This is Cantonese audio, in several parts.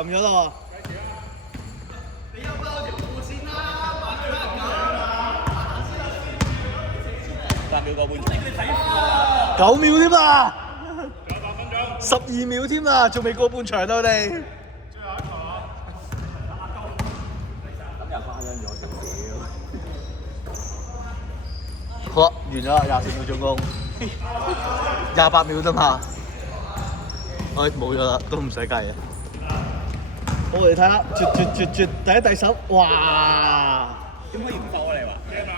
撳咗啦8秒過半場，9秒添啦，12秒添啦，仲未過半場啊我哋。咁又誇張咗少少。好啦，完咗啦，24秒進攻，28秒啫嘛。冇咗啦，都唔使計啊。好，我哋睇下，絕第一第手，哇！點可以唔收啊？你話？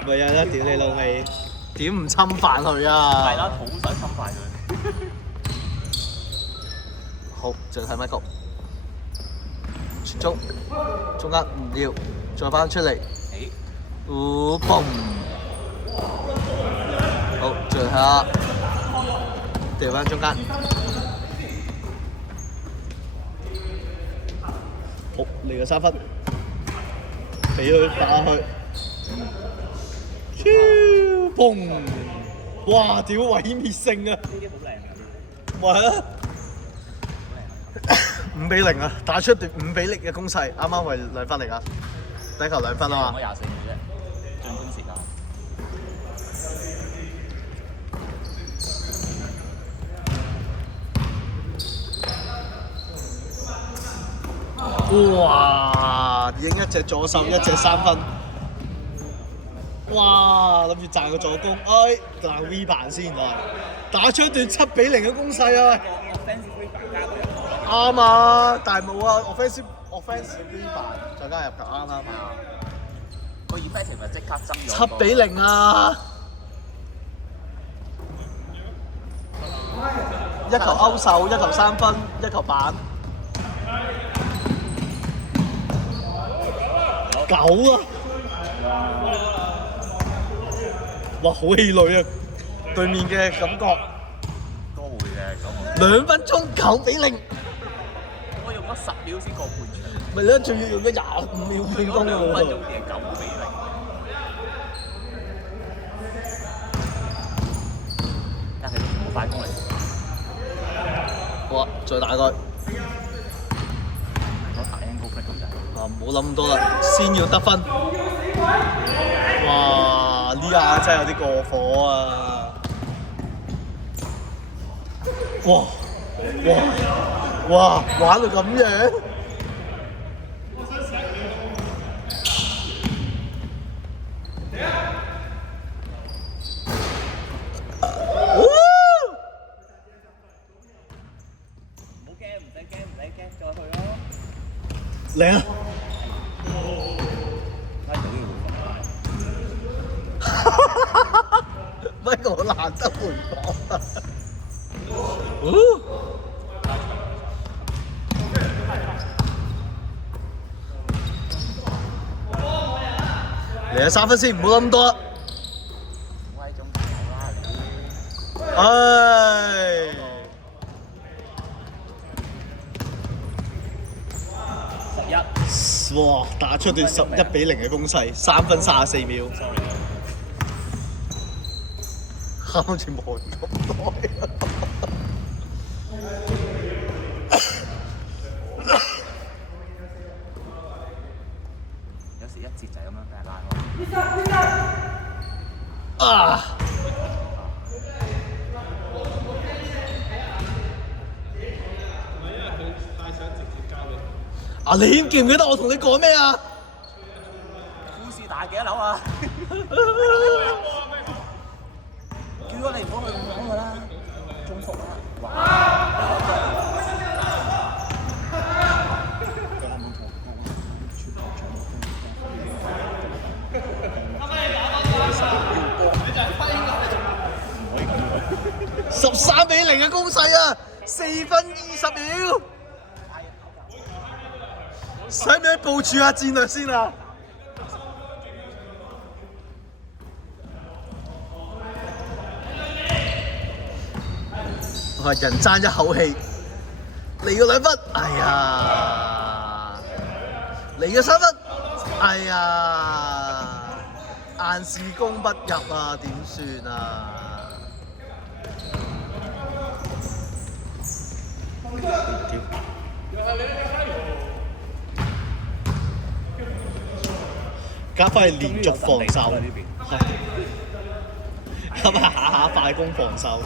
咪有啦，屌你老味，點唔侵犯佢啊？係啦，好想侵犯佢。好，再睇乜局？傳中，中間唔要，再翻出嚟。嘣！好，再睇下，掉翻中間。好，嚟個3分，俾佢打去。嘣！哇！屌毀滅性啊！呢啲好靚㗎。咪係咯，5-0啊！打出段5-0嘅攻勢，啱啱係2分嚟㗎，第一球2分啊嘛。我24秒啫，進攻時間。哇！已經一隻左手，一隻3分。哇！諗住賺個助攻，賺 V 版先啊！打出一段7-0嘅攻勢啊！啱啊，但係冇啊 ，offensive V 版再加入球啱啊！個 effective 咪即刻增咗。7-0啊！一球勾手，一球3分，一球板。9啊！哇，好氣餒啊！對面嘅感覺。都會嘅咁。2分鐘9-0。我用咗10秒先過半場。咪咧，仲要用咗25秒半鐘喎。2分鐘嘅9-0。但係好快攻嚟。好啊，再打佢。我打 angle break 咁就。唔好諗咁多啦，先要得分。哇！呢下真係有啲過火啊！哇！玩到咁樣。嚟啊！乜我難得回防啊！嚟啊！3分先，唔好諗咁多。唉！哇！打出段11-0嘅攻勢，3分34秒。啱好似望咁耐。有時一節就係咁樣俾人拉開。啊！阿廉記唔記得我同你講咩啊？富士打幾多樓啊？叫咗你唔好去講佢啦，中伏啦！哇！13-0嘅攻勢啊！4分20秒。使唔使部署下戰略先啊？我係人爭一口氣，嚟個2分，哎呀！嚟個3分，哎呀！硬是攻不入啊，點算啊？加翻係連續防守，呢邊係咁係下下快攻防守，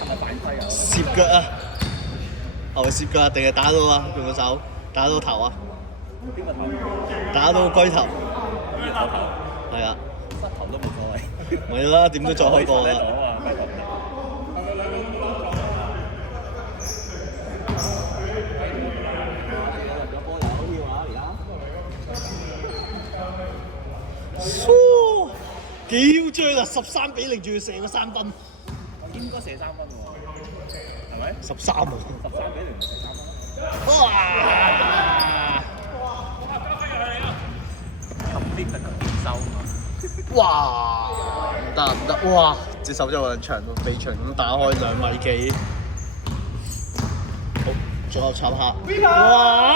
係咪犯規啊？攝腳啊！係咪攝腳啊？定係打到啊？用個手打到頭啊？邊個頭？打到龜頭，邊個頭？係啊，膝頭都冇所謂。咪啦，點都再開過啦。疏幾張啊！13-0，仲要射個3分，應該射3分喎，係咪13喎！ 13-0射3分？哇！咁邊咪咁收？哇！唔得！哇！隻手真係有人長到臂長咁打開2米幾。好，最後插下。哇！